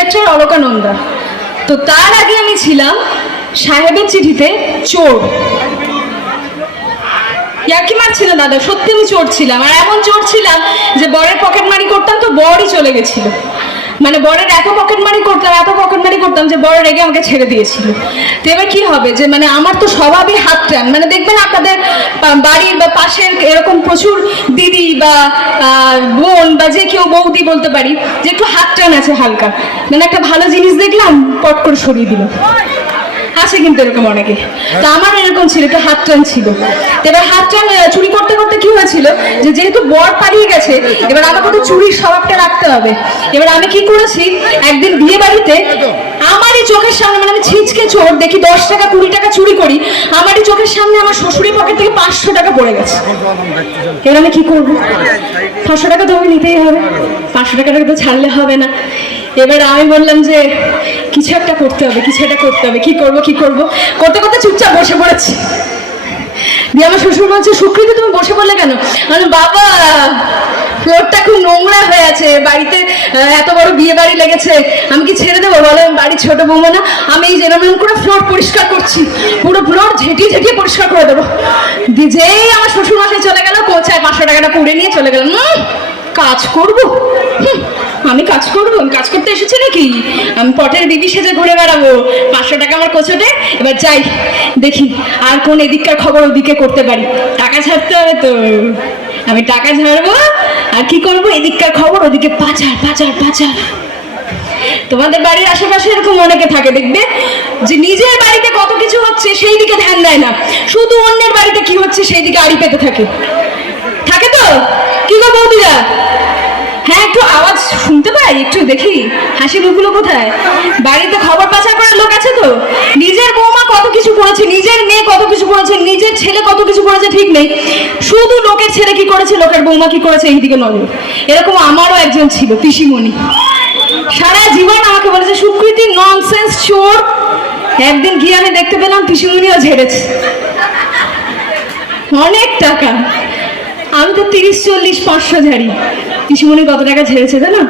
Manufacture Alaknanda. তো তার আগে আমি ছিলাম সাহেবের চিঠিতে চোর। ইয়ার্কি মারছিল দাদা, সত্যি আমি চোর ছিলাম। আর এমন চোর ছিলাম যে বরের পকেট মারি করতাম তো বরই চলে গেছিল। মানে বরের এত পকেট মারি করতাম যে বর রেগে আমাকে ছেড়ে দিয়েছিল। তো এবার কি হবে যে মানে আমার তো স্বভাবই হাত টান। মানে দেখবেন আপনাদের বাড়ির বা পাশের এরকম প্রচুর দিদি বা বোন বা যে কেউ বৌদি বলতে পারি যে একটু হাত টান আছে হালকা। মানে একটা ভালো জিনিস দেখলাম পট করে সরিয়ে দিল, আছে কিন্তু এরকম অনেকে। তো আমার এরকম ছিল, একটু হাত টান ছিল। এবার হাত টান চুরি করতে করতে কি হয়েছিল যে যেহেতু বর পালিয়ে গেছে এবার আমাকে তো চুরির স্বভাবটা রাখতে হবে। এবার আমি কি করেছি, একদিন বিয়ে বাড়িতে আমারই চোখের সামনে, মানে আমি ছিচকে চোর দেখি 10 টাকা 20 টাকা চুরি করি, আমারই চোখের সামনে আমার শ্বশুরের পকেট থেকে 500 টাকা পড়ে গেছে। এবার আমি কি করবো, 500 টাকা তো আমাকে নিতেই হবে, 500 টাকাটা তো ছাড়লে হবে না। এবার আমি বললাম যে কিছু একটা করতে হবে, কি করবো করতে করতে চুপচাপ বসে পড়েছি। দিয়ে আমার শ্বশুর বলছে, সুকৃতি তুমি বসে পড়লে কেন? আমি বাবা ফ্লোরটা খুব নোংরা হয়ে আছে, বাড়িতে এত বড় বিয়ে বাড়ি লেগেছে, আমি কি ছেড়ে দেবো বলো? বাড়ির ছোট বৌমা না, আমি এই যেরকম করে ফ্লোর পরিষ্কার করছি, পুরো ফ্লোর ঝেঁটিয়ে পরিষ্কার করে দেবো। যেই আমার শ্বশুর মশাই চলে গেল, কোচায় 500 টাকাটা পুড়ে নিয়ে চলে গেলাম। কাজ করবো, আমি কাজ করতে এসেছি নাকি? আমি পটের বিবি সেজে ঘুরে বেড়াবো, 500 টাকা আমার কোচোটে। এবার যাই দেখি আর কোন এদিককার খবর ওদিকে করতে পারি, টাকা ছাড়তে হবে তো। আমি টাকা ঝাড়বো আর কি করবো, এদিককার খবর ওদিকে পাচার। তোমাদের বাড়ির আশেপাশে এরকম অনেকে থাকে, দেখবে যে নিজের বাড়িতে কত কিছু হচ্ছে সেই দিকে ধ্যান দেয় না, শুধু অন্যের বাড়িতে কি হচ্ছে সেই দিকে আড়ি পেতে থাকে তো। কি গো বৌদিরা, হ্যাঁ একটু আওয়াজ শুনতে পাই, একটু দেখি হাসি মুখগুলো কোথায়? বাড়িতে খবর পাচার করার লোক আছে তো। নিজের বৌমা কত কিছু করেছে, নিজের মেয়ে কত কিছু করেছে, নিজের ছেলে কত কিছু করেছে ঠিক নেই, শুধু লোকের ছেলে কি করেছে, লোকের বৌমা কি করেছে এইদিকে নজর। এরকম আমারও একজন ছিল পিসিমণি, সারা জীবন আমাকে বলেছে সুকৃতি ননসেন্স চোর। একদিন গিয়ে আমি দেখতে পেলাম পিসিমণিও ঝেড়েছে অনেক টাকা। আমি তো 30, 40, 500 ঝাড়ি, পিসিমণি কত টাকা ঝেড়েছে জানো?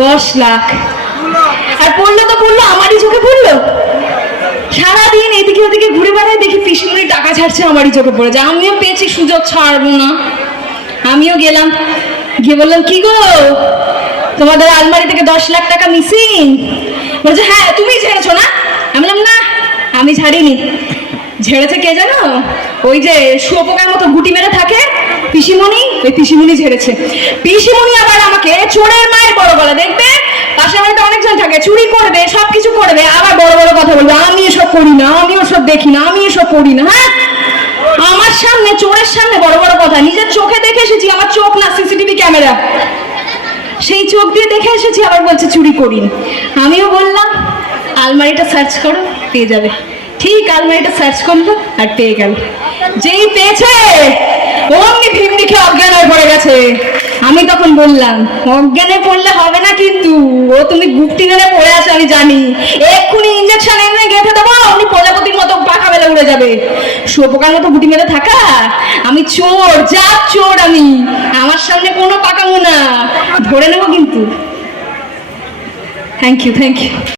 10 লাখ। আর পড়লো আমারই চোখে পড়লো। সারাদিন এদিকে ওদিকে ঘুরে বেড়ায়, দেখি পিসিমণি টাকা ছাড়ছে, আমারই চোখে পড়েছে। আমিও পেয়েছি সুযোগ, ছাড়বো না। আমিও গেলাম, গিয়ে বললাম কি গো তোমাদের আলমারি থেকে 10 লাখ টাকা মিসিং। বলছে হ্যাঁ তুমি ঝেড়েছো না? আমি বললাম না আমি ঝাড়িনি। ঝেড়েছে কে জানো? ওই যে শুয়োপোকার মতো গুটি মেরে থাকে পিসিমণি, ওই পিসিমণি ঝেড়েছে। পিসিমণি আবার আমাকে চোরের মায়ের বড় গলা, দেখবে পাশের বাড়িতে অনেকজন থাকে, চুরি করবে সবকিছু করবে, আবার বড় বড় কথা বলবে, আমি এসব করি না, আমি ওসব দেখি না, আমি এসব করি না। হ্যাঁ আমার সামনে, চোরের সামনে বড় বড় কথা। নিজের চোখে দেখে এসেছি, আমার চোখ না সিসিটিভি ক্যামেরা, সেই চোখ দিয়ে দেখে এসেছি, আবার বলছে চুরি করি। আমিও বললাম আলমারিটা সার্চ করো পেয়ে যাবে। ঠিক আলমারিটা সার্চ করলো আর পেয়ে গেল। যেই পেয়েছে অমনি ভিমনি খেয়ে অজ্ঞান হয়ে পড়ে গেছে। আমি তখন বললাম অজ্ঞানে পড়লে হবে না কিন্তু, ও তুমি গুপ্তি ধরে পড়ে আছো আমি জানি, এক্ষুনি ইঞ্জেকশন এনে গেঁথে দেবো, অমনি প্রজাপতির মতো পাখা মেলে উড়ে যাবে। শুয়োপোকার মতো গুটি মেরে থাকা, আমি চোর, যা চোর আমি, আমার সামনে কোনো পাকামো না, ধরে নেবো কিন্তু। Thank you.